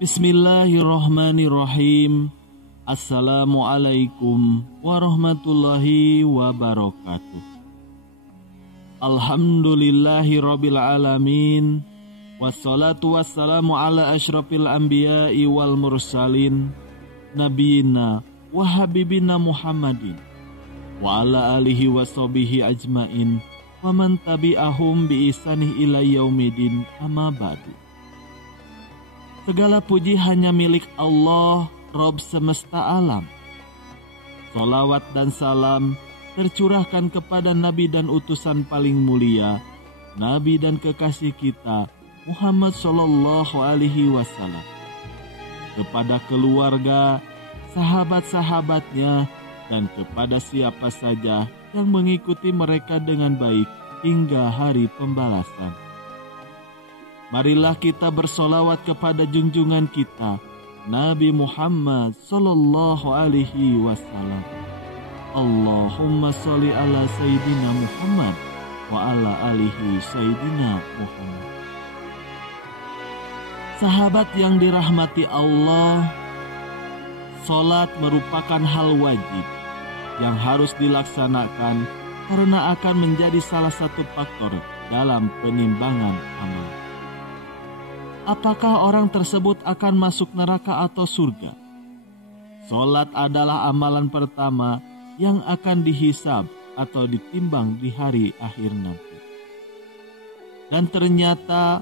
Bismillahirrahmanirrahim. Assalamualaikum warahmatullahi wabarakatuh. Alhamdulillahirabbil alamin. Wassalatu wassalamu ala asyrafil anbiya'i wal mursalin nabiyina wa habibina Muhammadin wa ala alihi wa sahbihi ajmain wa man tabi'ahum bi ihsanih ila yaumidin, amma ba'du. Segala puji hanya milik Allah, Rabb semesta alam. Salawat dan salam tercurahkan kepada Nabi dan utusan paling mulia, Nabi dan kekasih kita, Muhammad Sallallahu Alaihi Wasallam. Kepada keluarga, sahabat-sahabatnya, dan kepada siapa saja yang mengikuti mereka dengan baik hingga hari pembalasan. Marilah kita bersolawat kepada junjungan kita, Nabi Muhammad Sallallahu Alaihi Wasallam. Allahumma sholli ala Sayyidina Muhammad wa ala alihi Sayyidina Muhammad. Sahabat yang dirahmati Allah, sholat merupakan hal wajib yang harus dilaksanakan karena akan menjadi salah satu faktor dalam penimbangan amal. Apakah orang tersebut akan masuk neraka atau surga? Sholat adalah amalan pertama yang akan dihisab atau ditimbang di hari akhir nanti. Dan ternyata,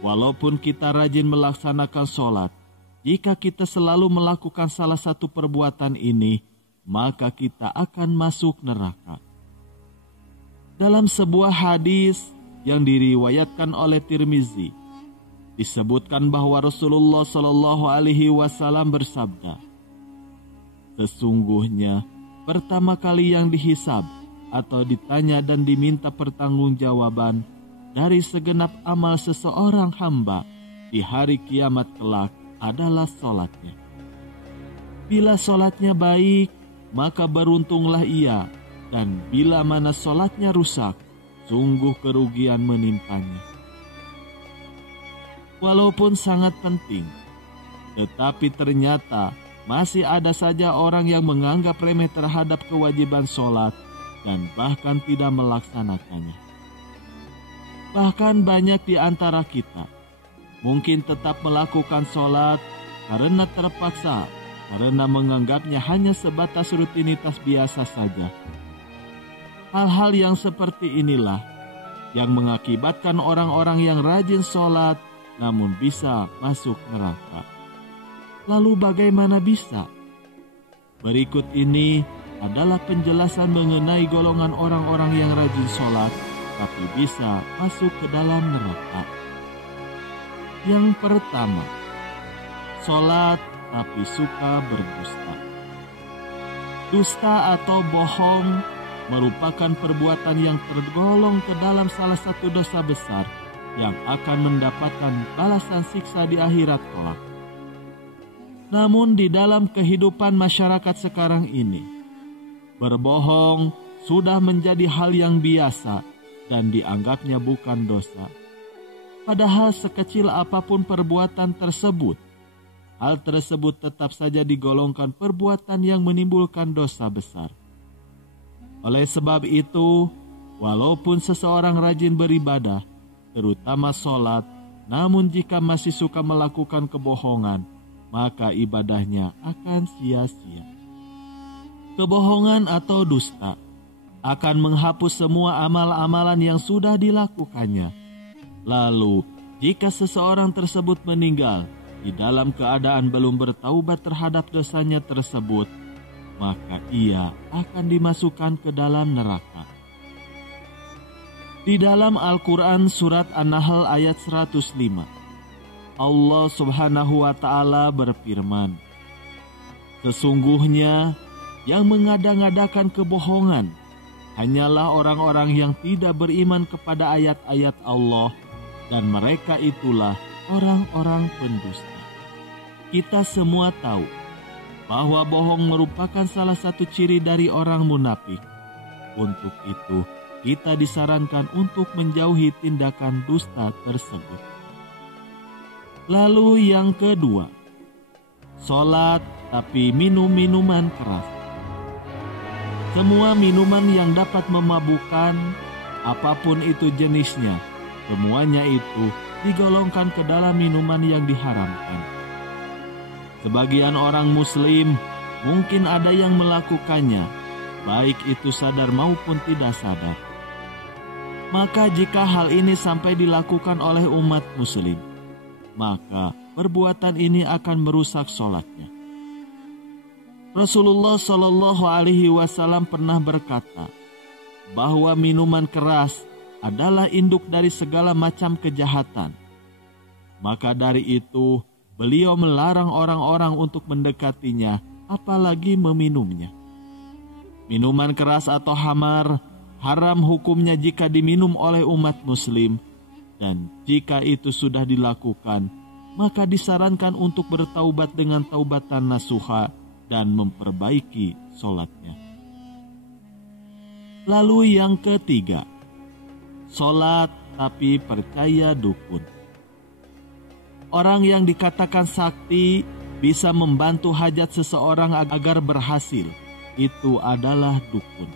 walaupun kita rajin melaksanakan sholat, jika kita selalu melakukan salah satu perbuatan ini, maka kita akan masuk neraka. Dalam sebuah hadis yang diriwayatkan oleh Tirmizi, disebutkan bahwa Rasulullah Shallallahu Alaihi Wasallam bersabda, sesungguhnya pertama kali yang dihisab atau ditanya dan diminta pertanggungjawaban dari segenap amal seseorang hamba di hari kiamat kelak adalah sholatnya. Bila sholatnya baik, maka beruntunglah ia, dan bila mana sholatnya rusak, sungguh kerugian menimpanya. Walaupun sangat penting, tetapi ternyata masih ada saja orang yang menganggap remeh terhadap kewajiban sholat dan bahkan tidak melaksanakannya. Bahkan banyak di antara kita mungkin tetap melakukan sholat karena terpaksa, karena menganggapnya hanya sebatas rutinitas biasa saja. Hal-hal yang seperti inilah yang mengakibatkan orang-orang yang rajin sholat namun bisa masuk neraka. Lalu bagaimana bisa? Berikut ini adalah penjelasan mengenai golongan orang-orang yang rajin sholat tapi bisa masuk ke dalam neraka. Yang pertama, sholat tapi suka berdusta. Dusta atau bohong merupakan perbuatan yang tergolong ke dalam salah satu dosa besar yang akan mendapatkan balasan siksa di akhirat kelak. Namun di dalam kehidupan masyarakat sekarang ini, berbohong sudah menjadi hal yang biasa dan dianggapnya bukan dosa. Padahal sekecil apapun perbuatan tersebut, hal tersebut tetap saja digolongkan perbuatan yang menimbulkan dosa besar. Oleh sebab itu, walaupun seseorang rajin beribadah, terutama sholat, namun jika masih suka melakukan kebohongan, maka ibadahnya akan sia-sia. Kebohongan atau dusta akan menghapus semua amal-amalan yang sudah dilakukannya. Lalu, jika seseorang tersebut meninggal di dalam keadaan belum bertaubat terhadap dosanya tersebut, maka ia akan dimasukkan ke dalam neraka. Di dalam Al-Quran surat An-Nahl ayat 105, Allah Subhanahu wa Ta'ala berfirman, sesungguhnya yang mengada-ngadakan kebohongan hanyalah orang-orang yang tidak beriman kepada ayat-ayat Allah, dan mereka itulah orang-orang pendusta. Kita semua tahu bahwa bohong merupakan salah satu ciri dari orang munafik. Untuk itu, kita disarankan untuk menjauhi tindakan dusta tersebut. Lalu yang kedua, sholat tapi minum minuman keras. Semua minuman yang dapat memabukkan, apapun itu jenisnya, semuanya itu digolongkan ke dalam minuman yang diharamkan. Sebagian orang Muslim mungkin ada yang melakukannya, baik itu sadar maupun tidak sadar. Maka jika hal ini sampai dilakukan oleh umat Muslim, maka perbuatan ini akan merusak sholatnya. Rasulullah Shallallahu Alaihi Wasallam pernah berkata bahwa minuman keras adalah induk dari segala macam kejahatan. Maka dari itu, beliau melarang orang-orang untuk mendekatinya, apalagi meminumnya. Minuman keras atau khamar haram hukumnya jika diminum oleh umat Muslim. Dan jika itu sudah dilakukan, maka disarankan untuk bertaubat dengan taubatan nasuha dan memperbaiki sholatnya. Lalu yang ketiga, sholat tapi percaya dukun. Orang yang dikatakan sakti bisa membantu hajat seseorang agar berhasil, itu adalah dukun.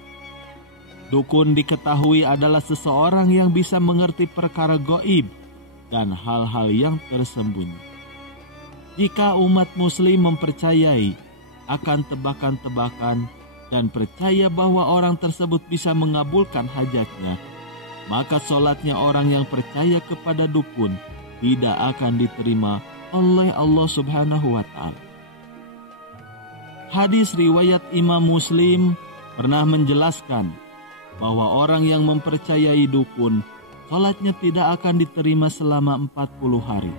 Dukun diketahui adalah seseorang yang bisa mengerti perkara gaib dan hal-hal yang tersembunyi. Jika umat Muslim mempercayai akan tebakan-tebakan dan percaya bahwa orang tersebut bisa mengabulkan hajatnya, maka sholatnya orang yang percaya kepada dukun tidak akan diterima oleh Allah Subhanahu wa Ta'ala. Hadis riwayat Imam Muslim pernah menjelaskan bahwa orang yang mempercayai dukun, sholatnya tidak akan diterima selama 40 hari.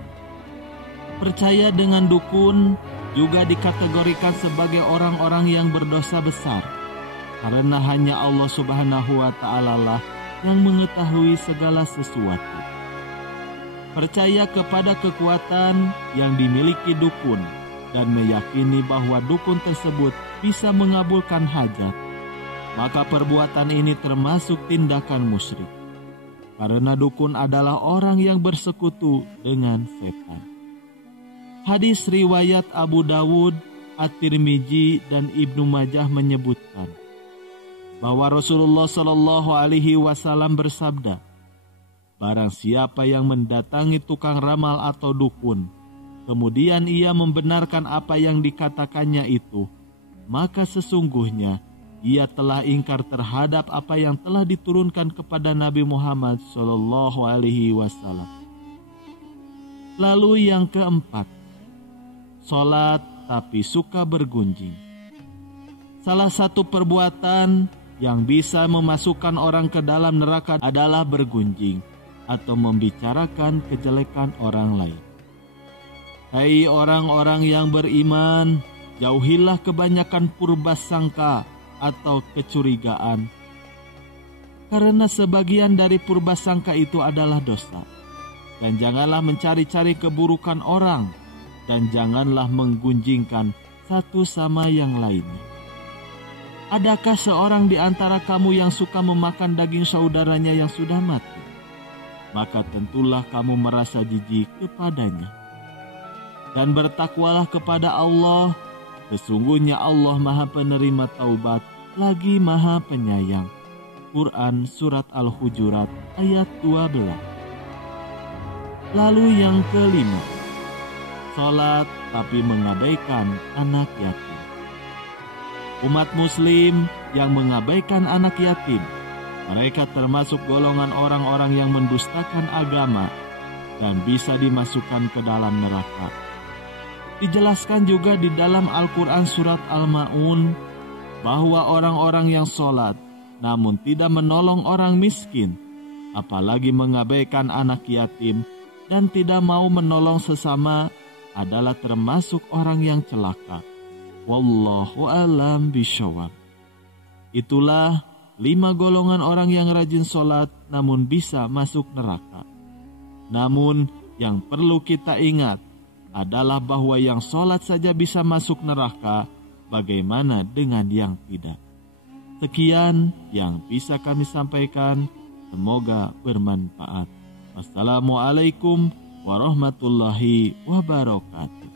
Percaya dengan dukun juga dikategorikan sebagai orang-orang yang berdosa besar, karena hanya Allah Subhanahu wa Ta'ala lah yang mengetahui segala sesuatu. Percaya kepada kekuatan yang dimiliki dukun dan meyakini bahwa dukun tersebut bisa mengabulkan hajat, maka perbuatan ini termasuk tindakan musyrik. Karena dukun adalah orang yang bersekutu dengan setan. Hadis riwayat Abu Dawud, At-Tirmizi, dan Ibnu Majah menyebutkan bahwa Rasulullah Shallallahu Alaihi Wasallam bersabda, barang siapa yang mendatangi tukang ramal atau dukun, kemudian ia membenarkan apa yang dikatakannya itu, maka sesungguhnya ia telah ingkar terhadap apa yang telah diturunkan kepada Nabi Muhammad Shallallahu Alaihi Wasallam. Lalu yang keempat, sholat tapi suka bergunjing. Salah satu perbuatan yang bisa memasukkan orang ke dalam neraka adalah bergunjing atau membicarakan kejelekan orang lain. Hai orang-orang yang beriman, jauhilah kebanyakan purbasangka atau kecurigaan, karena sebagian dari purbasangka itu adalah dosa. Dan janganlah mencari-cari keburukan orang, dan janganlah menggunjingkan satu sama yang lainnya. Adakah seorang di antara kamu yang suka memakan daging saudaranya yang sudah mati? Maka tentulah kamu merasa jijik kepadanya. Dan bertakwalah kepada Allah, sesungguhnya Allah Maha Penerima Taubat, lagi Maha Penyayang. Quran Surat Al-Hujurat ayat 12. Lalu yang kelima, sholat tapi mengabaikan anak yatim. Umat Muslim yang mengabaikan anak yatim, mereka termasuk golongan orang-orang yang mendustakan agama dan bisa dimasukkan ke dalam neraka. Dijelaskan juga di dalam Al-Quran Surat Al-Ma'un bahwa orang-orang yang sholat namun tidak menolong orang miskin, apalagi mengabaikan anak yatim dan tidak mau menolong sesama, adalah termasuk orang yang celaka. Wallahu a'lam bishawab. Itulah 5 golongan orang yang rajin sholat namun bisa masuk neraka. Namun yang perlu kita ingat adalah bahwa yang sholat saja bisa masuk neraka, bagaimana dengan yang tidak? Sekian yang bisa kami sampaikan, semoga bermanfaat. Wassalamualaikum warahmatullahi wabarakatuh.